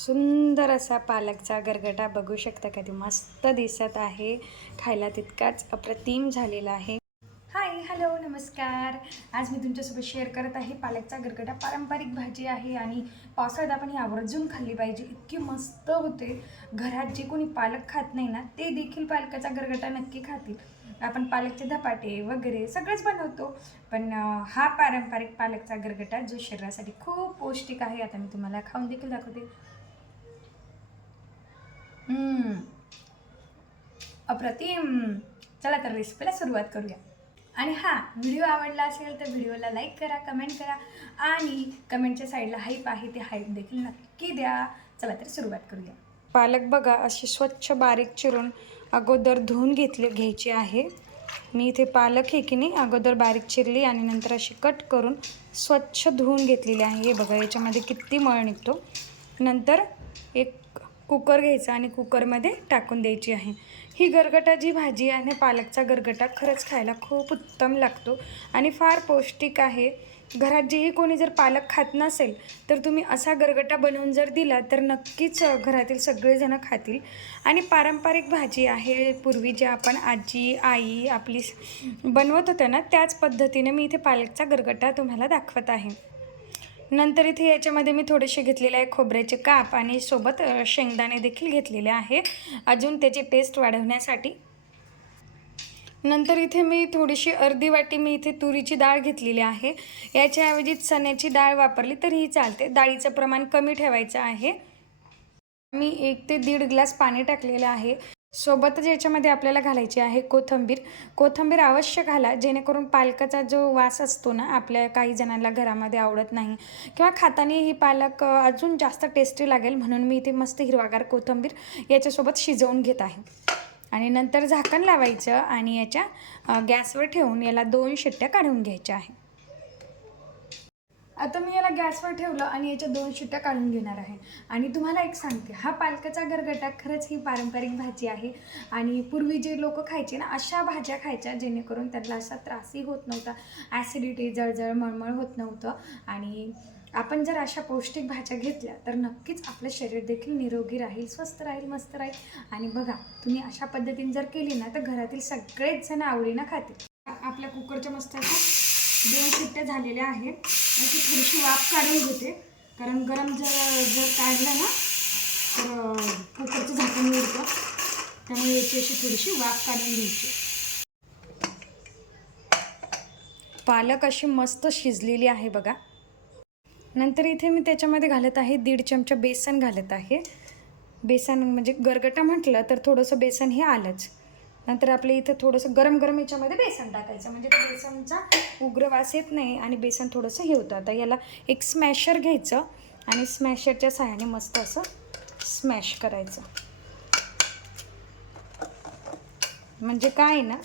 सुंदर असा पालकचा गरगटा बघू शकता, कधी मस्त दिसत आहे. खायला तितकाच अप्रतिम झालेला आहे. हाय, हॅलो, नमस्कार. आज मी तुमच्यासोबत शेअर करत आहे पालकचा गरगटा. पारंपरिक भाजी आहे आणि पावसाळ्यात आपण ही आवर्जून खाल्ली पाहिजे. इतकी मस्त होते. घरात जे कोणी पालक खात नाही ना, ते देखील पालकाचा गरगटा नक्की खातील. आपण पालकचे धपाटे वगैरे सगळंच बनवतो, पण हा पारंपरिक पालकचा गरगटा जो शरीरासाठी खूप पौष्टिक आहे. आता मी तुम्हाला खाऊन देखील दाखवते. अप्रतिम. चला तर रेसिपीला सुरुवात करूया. आणि व्हिडिओ आवडला असेल तर व्हिडिओला लाईक करा, कमेंट करा आणि कमेंटच्या साईडला हाईप आहे ते हाईप देखील नक्की द्या. चला तर सुरुवात करूया. पालक बघा अशी स्वच्छ बारीक चिरून अगोदर धुवून घ्यायची आहे. मी इथे पालक हे की नाही अगोदर बारीक चिरली आणि नंतर अशी कट करून स्वच्छ धुवून घेतलेली आहे. हे बघा याच्यामध्ये किती मळ निघतो. नंतर एक कुकर घ्यायचा आणि कुकरमध्ये टाकून द्यायची आहे. ही गरगटा जी भाजी आहे पालकचा गरगटा खरंच खायला खूप उत्तम लागतो आणि फार पौष्टिक आहे. घरात जेही कोणी जर पालक खात नसेल तर तुम्ही असा गरगटा बनवून जर दिला तर नक्कीच घरातील सगळेजण खातील. आणि पारंपरिक भाजी आहे. पूर्वी जे आपण आजी आई आपली बनवत होत्या ना, त्याच पद्धतीने मी इथे पालकचा गरगटा तुम्हाला दाखवत आहे. नंतर इथे याच्यामध्ये मी थोडेसे घेतलेले आहे खोबऱ्याचे काप आणि सोबत शेंगदाणे देखील घेतलेले आहे अजून त्याची टेस्ट वाढवण्यासाठी. नंतर इथे मी थोडीशी अर्धी वाटी मी इथे तुरीची डाळ घेतलेली आहे. याच्याऐवजी चण्याची डाळ वापरली तरीही चालते. डाळीचं प्रमाण कमी ठेवायचं आहे. मी 1 ते 1.5 ग्लास पाणी टाकलेलं आहे. सोबतच याच्यामध्ये आपल्याला घालायची आहे कोथिंबीर. कोथिंबीर अवश्य घाला, जेणेकरून पालकाचा जो वास असतो ना, आपल्या काही जणांना घरामध्ये आवडत नाही किंवा खाताना ही पालक अजून जास्त टेस्टी लागेल, म्हणून मी इथे मस्त हिरवागार कोथिंबीर याच्यासोबत शिजवून घेत आहे. आणि नंतर झाकण लावायचं आणि याच्या गॅसवर ठेवून याला 2 शिट्ट्या काढून घ्यायच्या आहे. आता मी याला गॅसवर ठेवलं आणि याच्या 2 शिट्ट्या काढून घेणार आहे. आणि तुम्हाला एक सांगते, हा पालकाचा गरगटा खरंच ही पारंपरिक भाजी आहे. आणि पूर्वी जे लोक खायचे ना, अशा भाज्या खायच्या जेणेकरून त्यांना असा त्रासही होत नव्हता, ॲसिडिटी जळजळ मळमळ होत नव्हतं. आणि आपण जर अशा पौष्टिक भाज्या घेतल्या तर नक्कीच आपलं शरीर देखील निरोगी राहील, स्वस्थ राहील, मस्त राहील. आणि बघा, तुम्ही अशा पद्धतीने जर केली ना तर घरातील सगळेच जण आवडीनं खातील. आपल्या कुकरच्या मस्त 2 शिट्ट्या झालेल्या आहेत. याची थोडीशी वाफ काढून घेते, कारण गरम जर काढलं ना तर कुकरचं झाकण उडतं, त्यामुळे याची अशी थोडीशी वाफ काढून घ्यायची. पालक अशी मस्त शिजलेली आहे बघा. नंतर इथे मी त्याच्यामध्ये घालत आहे 1.5 चमचा बेसन घालत आहे. बेसन म्हणजे गरगटा म्हटलं तर थोडंसं बेसन हे आलंच. नंतर आपल्या इथं थोडंसं गरम याच्यामध्ये बेसन टाकायचं, म्हणजे त्या बेसनचा उग्र वास येत नाही आणि बेसन थोडंसं हे होतं. आता याला एक स्मॅशर घ्यायचं आणि स्मॅशरच्या सहाय्याने मस्त असं स्मॅश करायचं. म्हणजे काय ना,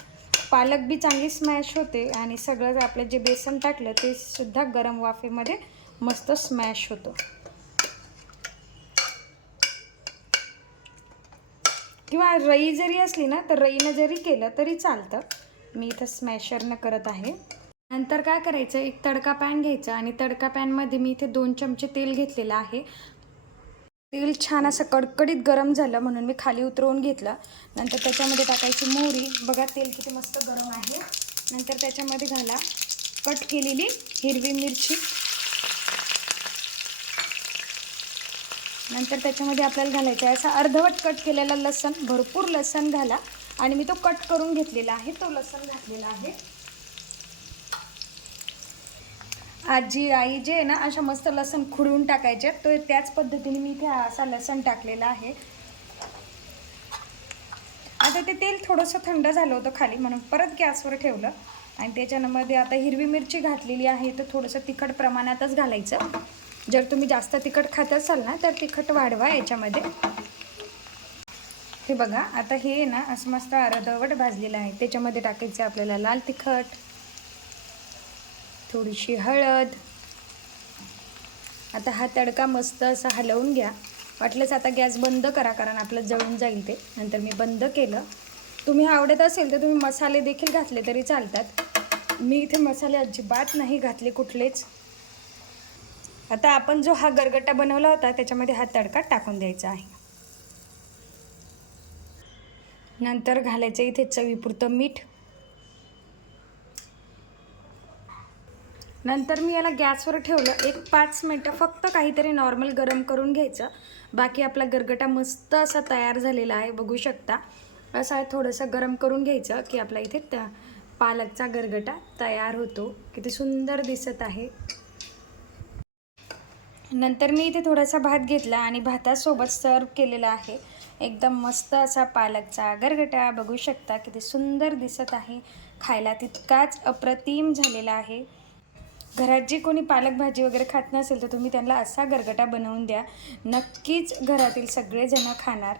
पालक बी चांगली स्मॅश होते आणि सगळं आपलं जे बेसन टाकलं ते सुद्धा गरम वाफेमध्ये मस्त स्मॅश होतं. किंवा रई जरी असली ना तर रईनं जरी केलं तरी चालतं. मी इथं स्मॅशरनं करत आहे. नंतर काय करायचं, एक तडका पॅन घ्यायचा आणि तडका पॅनमध्ये मी इथे 2 चमचे तेल घेतलेलं आहे. तेल छान असं कडकडीत गरम झालं म्हणून मी खाली उतरवून घेतलं. नंतर त्याच्यामध्ये टाकायची मोहरी. बघा तेल किती मस्त गरम आहे. नंतर त्याच्यामध्ये घाला कट केलेली हिरवी मिरची. नंतर त्याच्यामध्ये आपल्याला घालायचं आहे असा अर्धवट कट केलेला लसूण. भरपूर लसूण घाला आणि मी तो कट करून घेतलेला आहे, तो लसूण घातलेला आहे. आजी आई जे आहे ना, अशा मस्त लसूण खुडून टाकायचे, तो त्याच पद्धतीने मी इथे असा लसूण टाकलेला आहे. आता ते तेल थोडंसं थंड झालं होतं खाली, म्हणून परत गॅसवर ठेवलं. आणि त्याच्यामध्ये आता हिरवी मिरची घातलेली आहे, तर थोडंसं तिखट प्रमाणातच घालायचं. जर तुम्ही जास्त तिखट खात असाल ना तर तिखट वाढवा याच्यामध्ये. हे बघा, आता हे ना असं मस्त अर्धवट भाजलेलं आहे. त्याच्यामध्ये टाकायचं आपल्याला लाल तिखट, थोडीशी हळद. आता हा तडका मस्त असा हलवून घ्या. वाटलंच आता गॅस बंद करा, कारण आपलं जळून जाईल ते. नंतर मी बंद केलं. तुम्ही आवडत असेल तर तुम्ही मसाले देखील घातले तरी चालतात. मी इथे मसाले अजिबात नाही घातले कुठलेच. आता आपण जो हा गरगटा बनवला होता त्याच्यामध्ये हा तडका टाकून द्यायचा आहे. नंतर घालायचं इथे चवीपुरतं मीठ. नंतर मी याला गॅसवर ठेवलं 1-5 मिनटं, फक्त काहीतरी नॉर्मल गरम करून घ्यायचं. बाकी आपला गरगटा मस्त असा तयार झालेला आहे, बघू शकता. असा थोडंसं गरम करून घ्यायचं की आपला इथे पालकचा गरगटा तयार होतो. किती सुंदर दिसत आहे. नंतर मी इथे थोडासा भात घेतला आणि भातासोबत सर्व केलेला आहे एकदम मस्त असा पालकचा गरगटा. बघू शकता किती सुंदर दिसत आहे. खायला तितकाच अप्रतिम झालेला आहे. घरात जी कोणी पालक भाजी वगैरे खात नसेल तर तुम्ही त्यांना असा गरगटा बनवून द्या, नक्कीच घरातील सगळेजण खाणार.